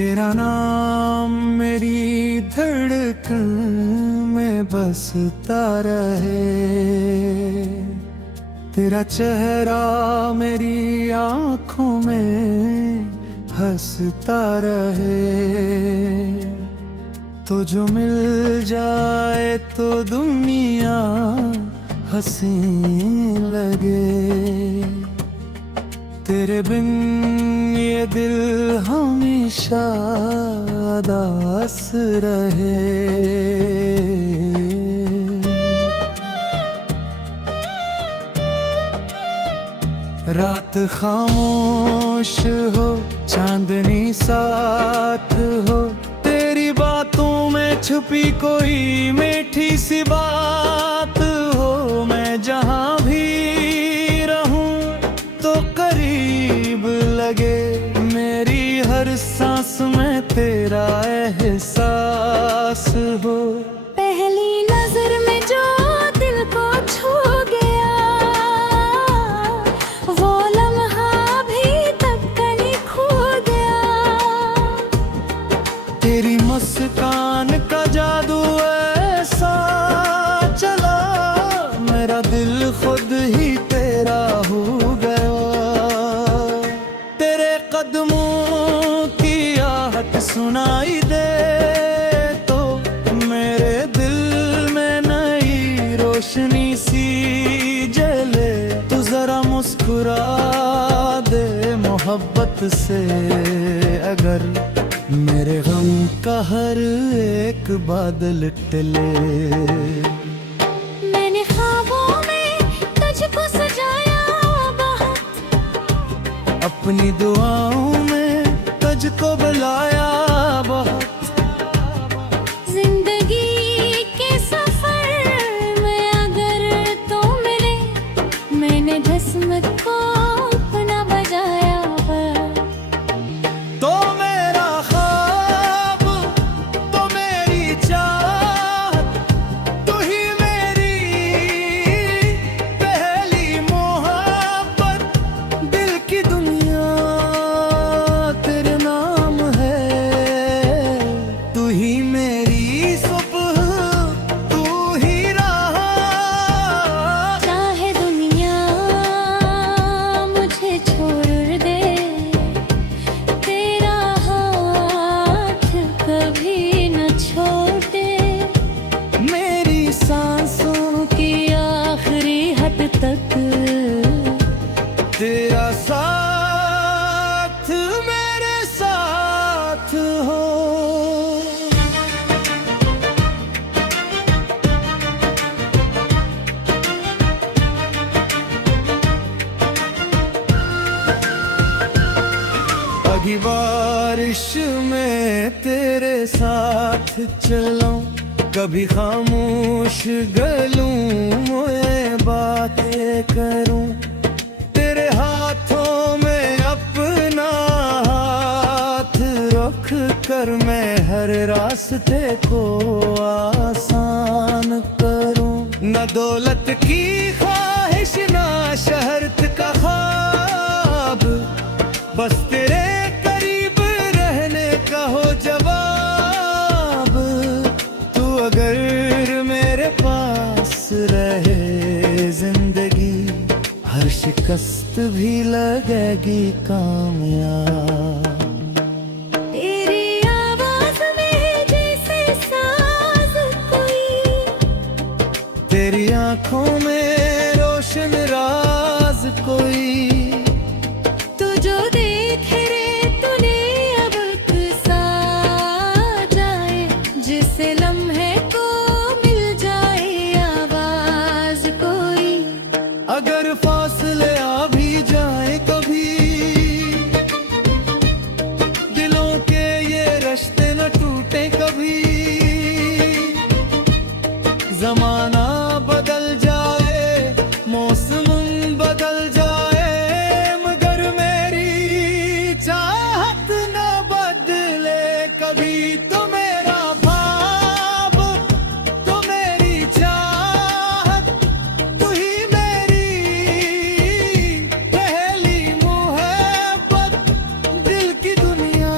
तेरा नाम मेरी धड़कन में बसता रहे, तेरा चेहरा मेरी आँखों में हंसता रहे। तो जो मिल जाए तो दुनिया हंसी लगे, तेरे बिन ये दिल हमेशा उदास रहे। रात खामोश हो, चांदनी साथ हो, तेरी बातों में छुपी कोई मीठी सी बात हो। मैं जहां भी रहूं तो करीब लगे, मेरी हर सांस में तेरा एहसास हो। पहली नजर में जो दिल को छू गया, वो लम्हा भी तब कहीं खो गया। तेरी मुस्कान का जादू ऐसा चला, मेरा दिल खुद ही तेरा हो गया। तेरे कदमों की आहट सुनाई दे तो मेरे दिल में नई रोशनी सी जले। तू जरा मुस्कुरा दे मोहब्बत से, अगर मेरे गम का हर एक बादल टले। मैंने ख्वाबों में तुझको सजाया बहुत, अपनी दुआओं में तुझको बुलाया बहुत। जिंदगी के सफर में अगर तू मिले, मैंने जिस्म को अपना बजाया बहुत। तो मेरा ख्वाब, तो मेरी चाहत, तू ही मेरी पहली मोहब्बत। दिल की दुनिया तेरे नाम है, तू ही मेरी सुबह, तू ही रात। चाहे दुनिया मुझे छोड़ दे, तेरा हाथ कभी न छोड़े। मेरी सांसों की आखिरी हद तक तेरा साथ मेरे साथ हो। अगी बारिश में तेरे साथ चलूं, कभी खामोश गलूं, मैं बातें करूं। तेरे हाथों में अपना हाथ रख कर मैं हर रास्ते को आसान करूं। न दौलत की ख्वाहिश, ना शहरत का ख्वाब, बस तेरे करीब रहने का हो जवाब। तू अगर मेरे पास रहे, जिंदगी हर शिकस्त भी लगेगी कामयाब। तेरी आवाज में जैसे साज कोई, तेरी आंखों में रोशन राज कोई। तू जो देखे रे तूने अब सा जाए, जिसे लम्हे को मिल जाए आवाज कोई। अगर फासले आ भी जाए कभी, दिलों के ये रिश्ते न टूटे कभी। जमाना बदल जाए, मौसम बदल जाए, मगर मेरी चाहत न बदले कभी। तो मेरा ख्वाब, तो मेरी चाहत, तू ही मेरी पहली मोहब्बत। दिल की दुनिया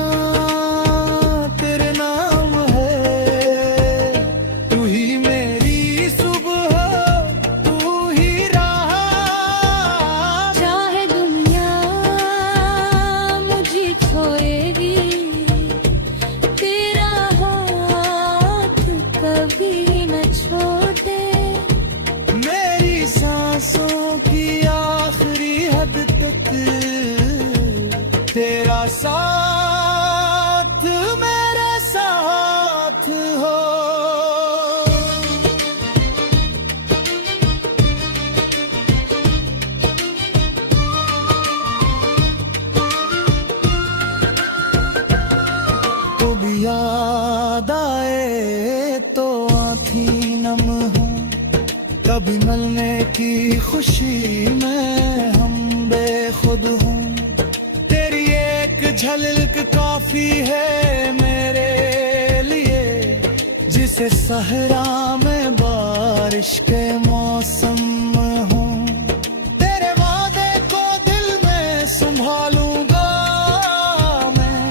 लम्हों कभी मिलने की खुशी में हम बेखुद हूँ। तेरी एक झलक काफी है मेरे लिए, जिसे सहरा में बारिश के मौसम हूँ। तेरे वादे को दिल में संभालूंगा मैं,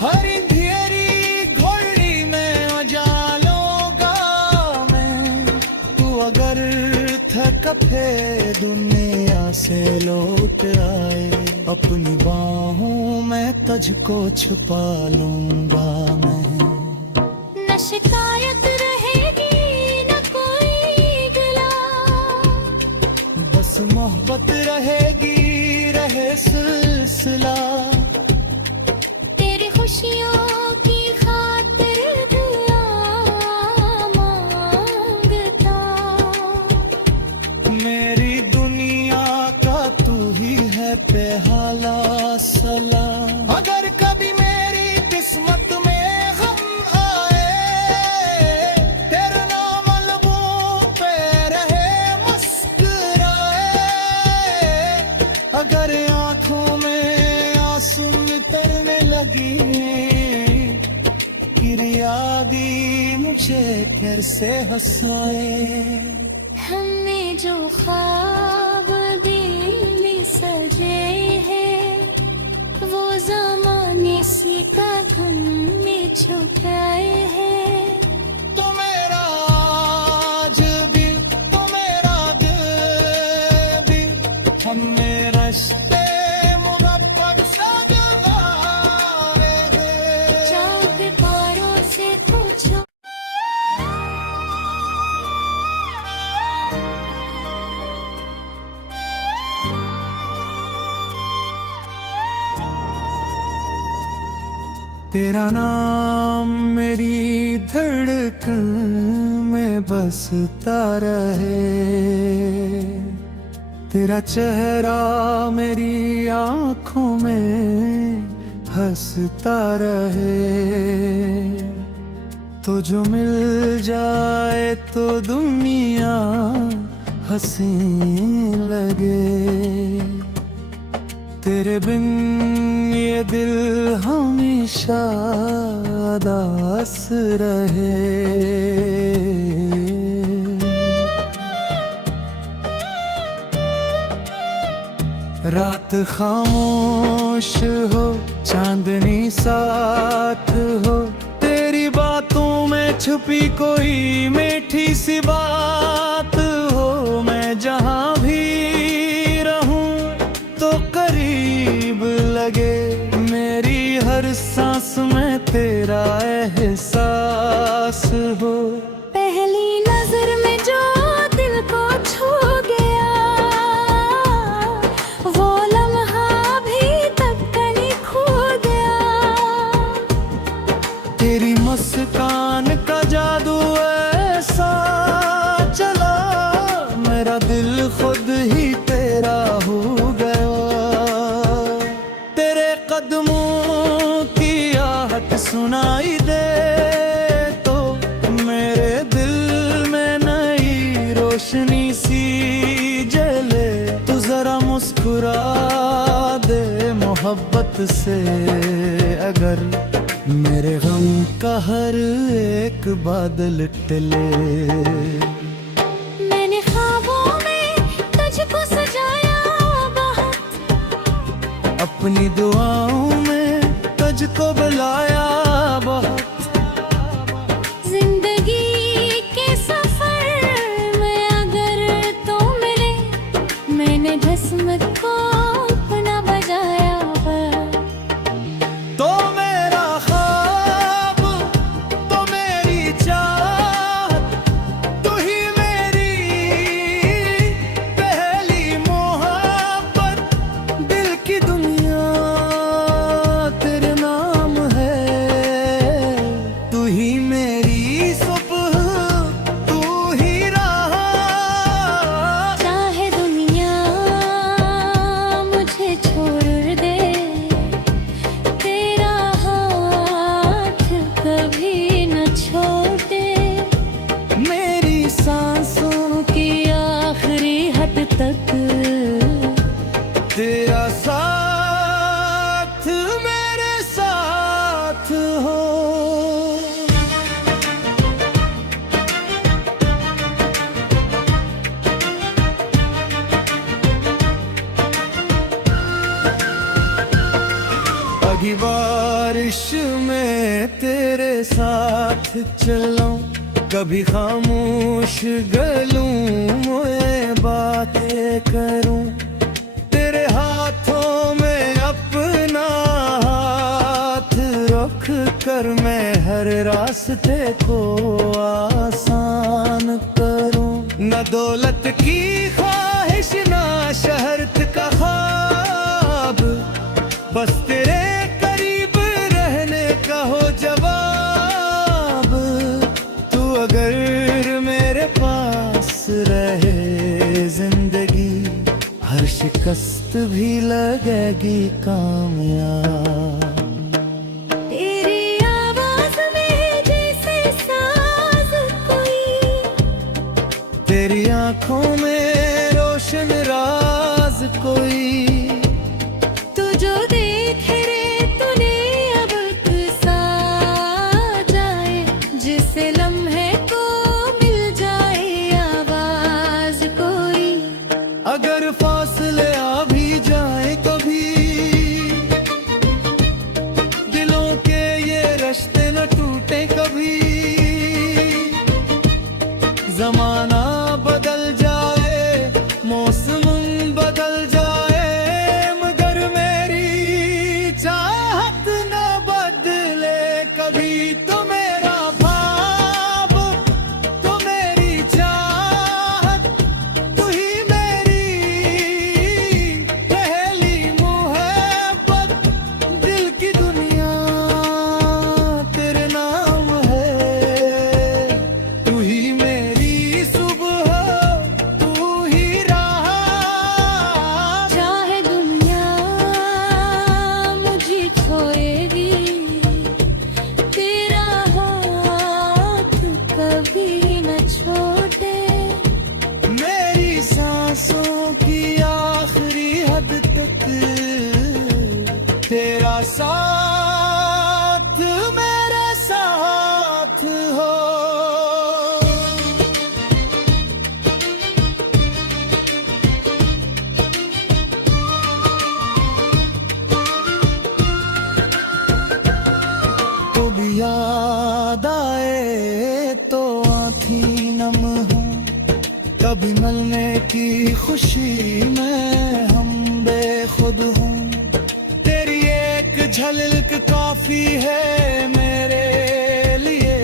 हर अंधेरी घोड़ी में उजालूंगा मैं। तू अगर थक के दुनिया से लौट आए, अपनी बाहों में तुझको छुपा लूंगा मैं। न शिकायत रहेगी न कोई गिला, बस मोहब्बत रहेगी, रहे सिलसिला। तेरी खुशियों की खातिर दुआ मांगता। मेरी दुनिया का तू ही है पेहाला सला। अगर कभी मेरी किस्मत में गम आए, तेरा नाम लबों पे रहे मुस्कुराए। अगर आंखों में आंसू उतरने लगी, गिरिया दी मुझे फिर से हंसाए। हमें जो ख्वाब दिल में सजे हैं, वो ज़माने से कदम में छुपाए हैं। तो मेरा आज भी, तो मेरा दिल भी, हमें रास्ते मुहब्बत सजवाए हैं। चाँद के पारों से पूछो, तेरा नाम मेरी धड़कन में बसता रहे, तेरा चेहरा मेरी आंखों में हंसता रहे। तो जो मिल जाए तो दुनिया हंसी लगे, तेरे बिन ये दिल हमेशा उदास रहे। रात खामोश हो, चांदनी साथ हो, तेरी बातों में छुपी कोई मीठी सी बात हो। मैं जहाँ भी रहूं तो करीब लगे, मेरी हर सांस में तेरा एहसास हो। पहली नजर में जो दिल को छू गया, वो लम्हा भी तब कहीं खो गया। तेरी मुस्कान का जादू ऐसा चला, मेरा दिल खुद ही तेरा हो गया। तेरे कदमों की आहट सुनाई दे तो मेरे दिल में नई रोशनी सी जले। तू जरा मुस्कुरा दे मोहब्बत से, अगर मेरे गम का हर एक बादल टले। मैंने ख्वाबों में तुझको सजाया बहुत, अपनी दुआओं में तुझको बुलाया बहुत। जिंदगी के सफर में अगर तू मिले, मैंने जिस्म को अपना बजाया पर। तो मेरा ख्वाब, तो मेरी चाहत, तू ही मेरी पहली मोहब्बत। दिल की दुनिया तेरे नाम है, बारिश में तेरे साथ चलूं, कभी खामोश गलूं, मैं बातें करूं, तेरे हाथों में अपना हाथ रख कर मैं हर रास्ते को आसान करूं। न दौलत की ख्वाहिश ना शहरत का ख्वाब, बस तेरे करीब रहने का हो जवाब। तू अगर मेरे पास रहे जिंदगी, हर शिकस्त भी लगेगी कामयाब। तेरी आवाज में जैसे साज कोई, तेरी आंखों में रोशन राज कोई, तू जो देखे रे तूने अब सा जाए, जिसे लम्हे को मिल जाए आवाज कोई। अगर फासले आ भी जाए कभी, दिलों के ये रिश्ते न टूटे कभी। जमाना बदल जाए, मौसम बदल जाए, मगर मेरी चाहत न बदले कभी। तो मेरा ख्वाब, तो मेरी चाहत, तू ही मेरी पहली मोहब्बत। दिल की दुनिया तेरे नाम है, तू ही मेरी सुबह, तू ही रात। चाहे दुनिया मुझे छोड़ेगी, तेरा हाथ कभी न छोड़े। मेरी सांसों की आखिरी हद तक तेरा साथ मेरे साथ हो। तो भी याद आए तो आँखी नम हो, कभी मिलने की खुशी में हम बेखुद हूँ। तेरी एक झलक काफी है मेरे लिए,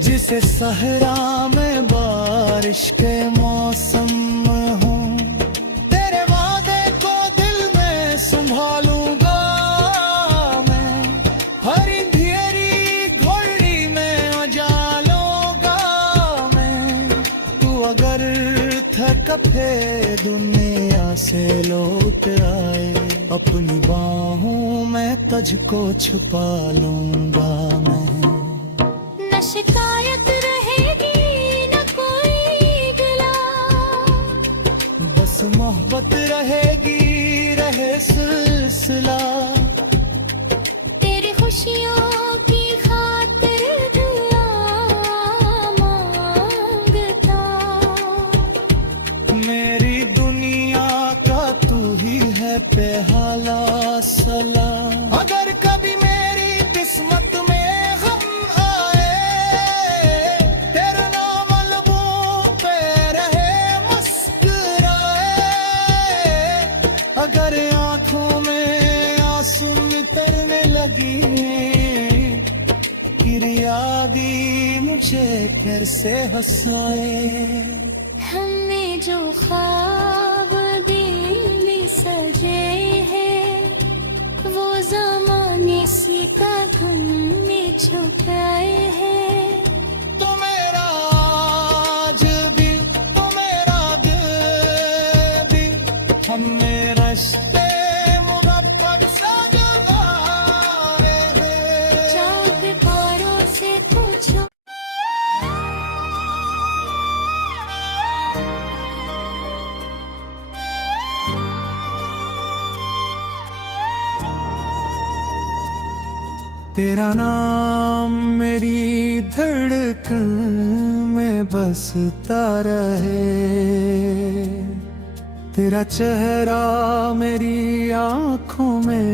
जिसे सहरा में बारिश के मौसम हूँ। तेरे वादे को दिल में संभालूंगा मैं, हर अंधेरी घोड़ी में उजालूंगा मैं। तू अगर थकके दुनिया से लौट आए, अपनी बाहों में तुझको छुपा लूंगा मैं। न शिकायत रहेगी न कोई गिला, बस मोहब्बत रहेगी, रहे सिलसिला। तेरी खुशियों की खातिर दुआ मांगता। मेरी दुनिया का तू ही है पहला सला। अगर कभी मेरी किस्मत में गम आए, तेरे नाम लबों पे रहे मुस्कुराए। अगर आंखों में आंसू उतरने लगी, किरिया दी मुझे फिर से हंसाए। हमने जो ख्वाब दिल में सजे हैं, वो ज़माने से कदम में छुपाए हैं। तो मेरा आज भी, तो मेरा दिल भी, हमें रिश्ते मुहब्बत सा जुगाए हैं। चाक पारों से पूछो, तेरा नाम मेरी धड़कन में बसता रहे, तेरा चेहरा मेरी आंखों में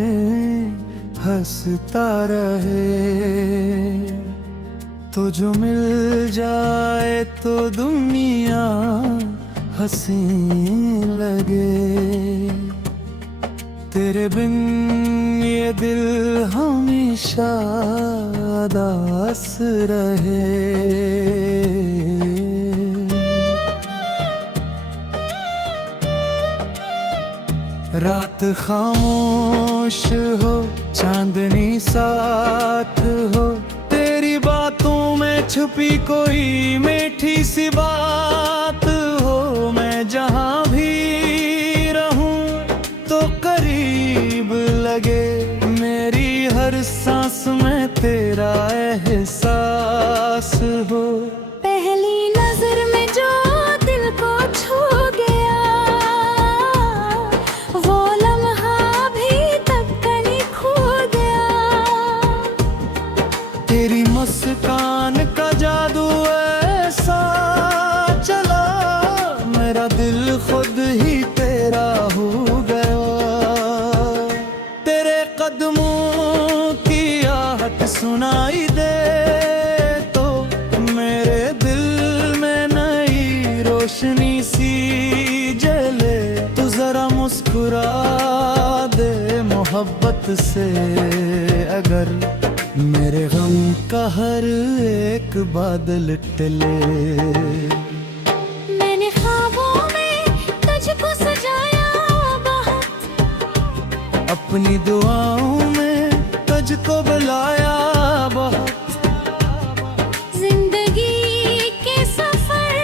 हंसता रहे। तो जो मिल जाए तो दुनिया हंसी लगे। तेरे बिन ये दिल हमेशा उदास रहे। रात खामोश हो, चांदनी साथ हो, तेरी बातों में छुपी कोई मीठी सी बात हो। मैं जहां भी रहूं तो करीब लगे, मेरी हर सांस में तेरा एहसास हो। पहली नजर में जो दिल को छू गया, वो लम्हा भी तब कहीं खो गया। तेरी मुस्कान का जादू ऐसा चला, मेरा दिल खुद ही तेरा हो गया। तेरे कदमों की आहट सुनाई दे तो मेरे दिल में नई रोशनी सी जले। तू जरा मुस्कुरा दे मोहब्बत से, अगर मेरे गम का हर एक बादल टले। मैंने ख्वाबों में तुझको सजाया बहुत, अपनी दुआओं में तुझको बुलाया बहुत। जिंदगी के सफर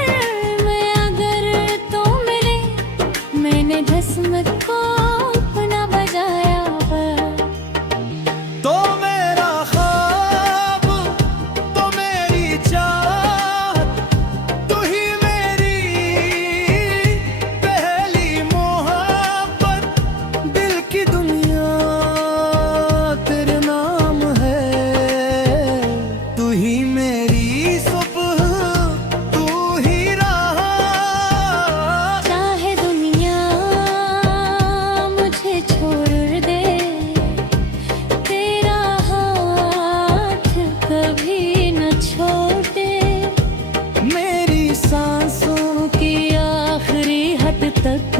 में अगर तो मिले, मैंने जिस्म को अपना बजाया बस। तो मेरा ख्वाब, तो मेरी चाहत, तू ही मेरी पहली मोहब्बत। दिल की दुनिया तेरे नाम है, तू ही मेरी सुबह, तू ही रात। चाहे दुनिया मुझे छोड़ दे, तेरा हाथ कभी न छोड़े। मेरी सांसों की आखिरी हद तक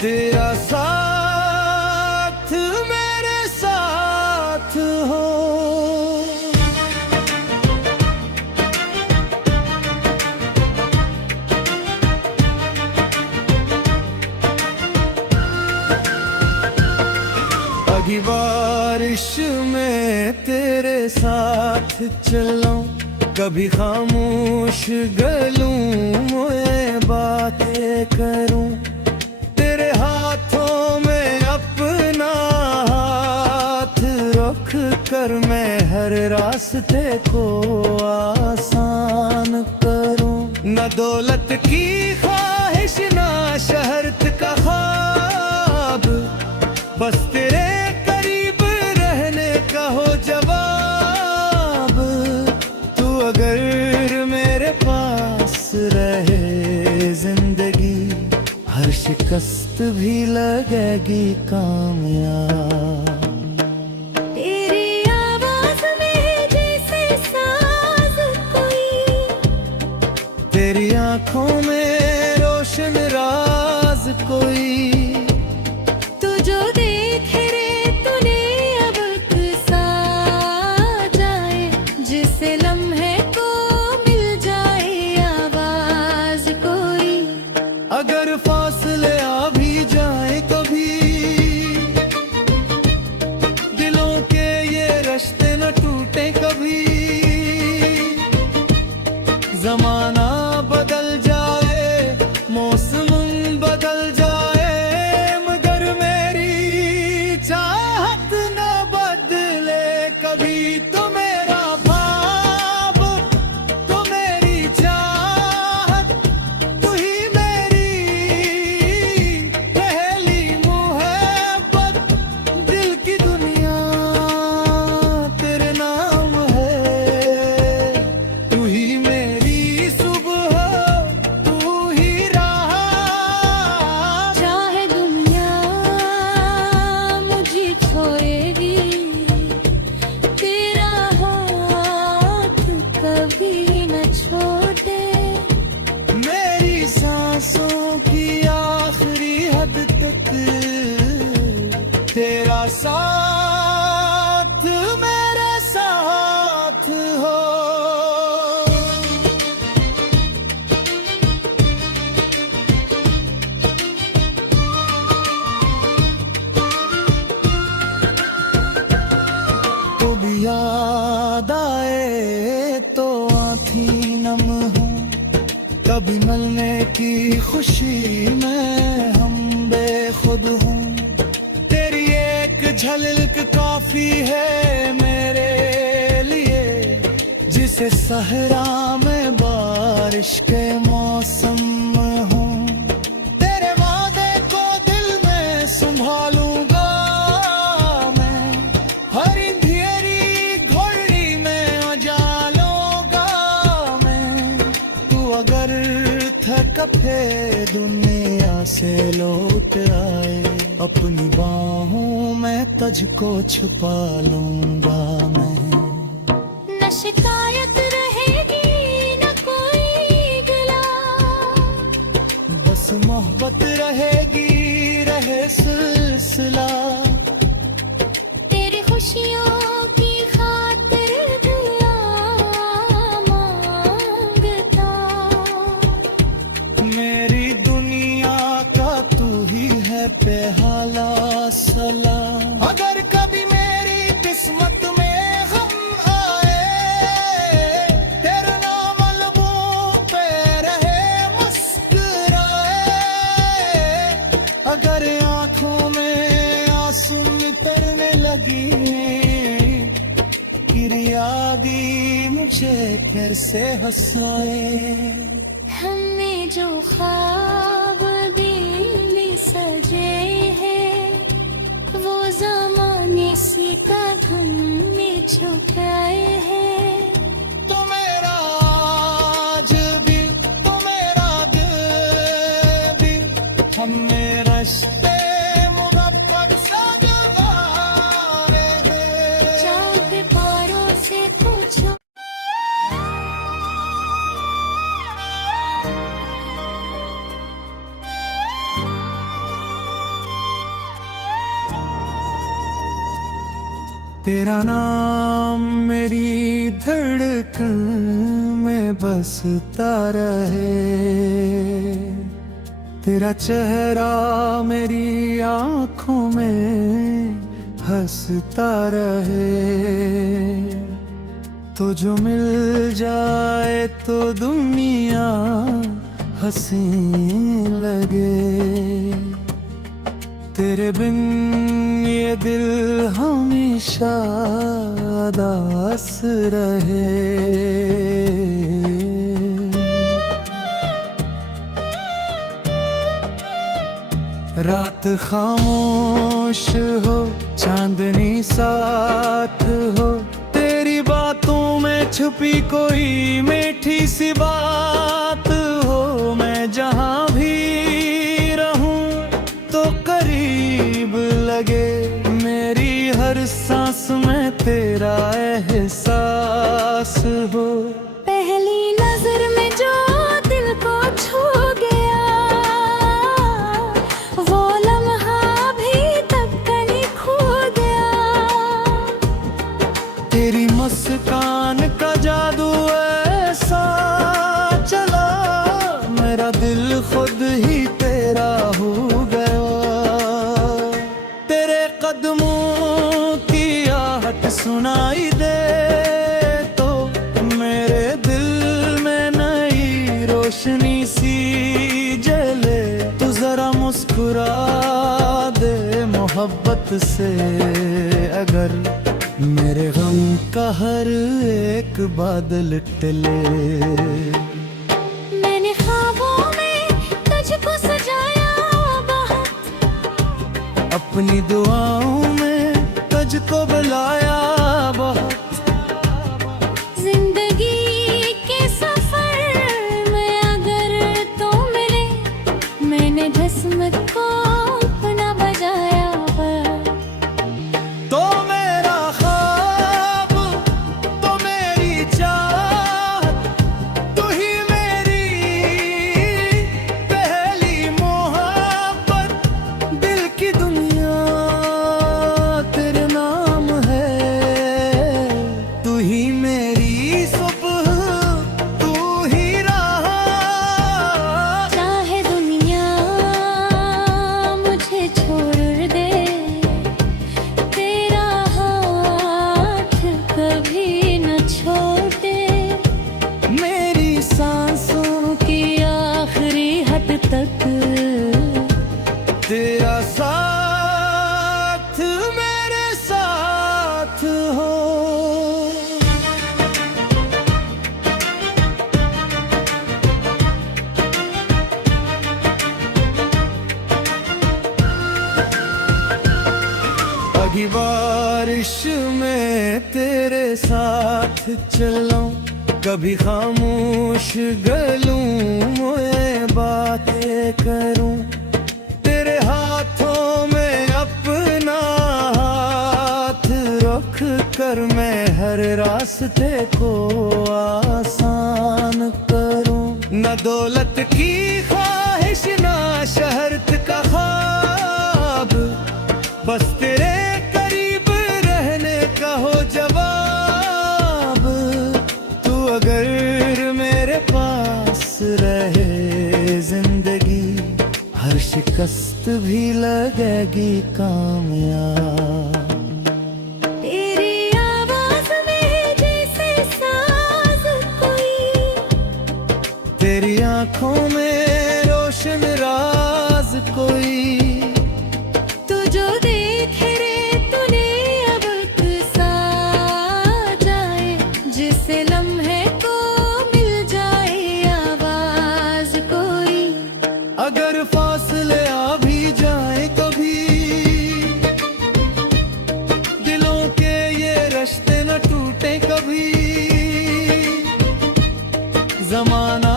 तेरा साथ मेरे साथ हो। अभी बारिश में तेरे साथ चलूं, कभी खामोश गलूं, मैं बातें करूं। तेरे हाथों में अपना हाथ रख कर मैं हर रास्ते को आसान करूं। न दौलत की ख्वाहिश, ना शहरत का ख्वाब, बस तेरे करीब रहने का हो जवाब। तू अगर मेरे पास रहे, जिंदगी हर शिकस्त भी लगेगी कामयाब। तेरी आवाज में जैसे साज कोई, तेरी आंखों में रोशन राज कोई। तू जो देखे रे तूने अब सा जाए, जिसे लम्हे को मिल जाए आवाज कोई। अगर फासले आ भी जाए कभी, दिलों के ये रिश्ते न टूटे कभी। जमाना बदल जाए, मौसम बदल जाए, मगर मेरी चाहत न बदले कभी। तो मेरा ख्वाब, तो मेरी चाहत, तू ही मेरी पहली मोहब्बत। दिल की दुनिया तेरे नाम है, तू ही मेरी कभी न छोड़े। मेरी सांसों की आखिरी हद तक तेरा साथ मेरे साथ हो। तो भी याद आए तो आँखें नम हूँ, कभी मिलने की खुशी में हम बेखुद हूँ। तेरी एक झलक काफी है मेरे लिए, जिसे सहरा में बारिश के मौसम में हूँ। तेरे वादे को दिल में संभालूंगा मैं, हर अंधेरी घोड़ी में उजालूंगा मैं। तू अगर थक फिर दुनिया से लौट आए, अपनी बाहों में तुझको छुपा लूंगा मैं। न शिकायत रहेगी न कोई गिला, बस मोहब्बत रहेगी, रहे सिलसिला। तेरी खुशियों की खातिर दुआ मांगता। मेरी दुनिया का तू ही है पहला सलाम। अगर कभी मेरी किस्मत में हम आए, तेरा नाम लबों पे रहे मुस्कुराए। अगर आंखों में आंसू नितरने लगी, किरिया दी मुझे फिर से हंसाए। हमें जो ख्वाब दिल में सजे हैं, वो ज़माने से कदम में छुपाए हैं। तो मेरा आज भी तो मेरा दिल भी, हमें रश्ते मुहब्बत सजवाए हैं। चाँद पे पारों से पूछो, तेरा नाम मेरी धड़कन में बसता रहे, तेरा चेहरा मेरी आंखों में हंसता रहे। तो जो मिल जाए तो दुनिया हंसी लगे, तेरे बिन ये दिल हमेशा उदास रहे। रात खामोश हो, चांदनी साथ हो, तेरी बातों में छुपी कोई मीठी सी बात हो। मैं जहाँ भी रहूं तो करीब लगे, मेरी हर सांस में तेरा एहसास हो। पहली नजर में जो दिल को छू गया, वो लम्हा भी तब कहीं खो गया। तेरी मुस्कान का जादू ऐसा चला, मेरा दिल खुद ही तेरा हो गया। तेरे कदमों की आहट सुनाई दे तो मेरे दिल में नई रोशनी सी जले। तू जरा मुस्कुरा दे मोहब्बत से, अगर मेरे गम का हर एक बादल टले। मैंने ख्वाबों में तुझको सजाया बहुत, अपनी दुआओं में तुझको बुलाया बहुत। जिंदगी के सफर में अगर तो मिले, मैंने जिस्म को अपना बजाया बहुत। तो मेरा ख्वाब तो मेरी चाह तक तेरा साथ मेरे साथ हो। अगी बारिश में तेरे साथ चलूं, कभी खामोश गलूं, मैं बातें करूं, तेरे हाथों में अपना हाथ रख कर मैं हर रास्ते को आसान करूं। न दौलत की ख्वाहिश ना शहरत का ख्वाब, बस तेरे करीब रहने का हो जवाब। तू अगर मेरे पास रहे जिंदगी, हर शिकस्त भी लगेगी कामयाब। तेरी आवाज में जैसे साज कोई, तेरी आंखों में रोशन राज कोई, तू जो देखे रे तूने अब सा जाए, जिस लम्हे को मिल जाए आवाज कोई। अगर फासले आ भी जाए कभी, दिलों के ये रिश्ते न टूटे कभी। जमाना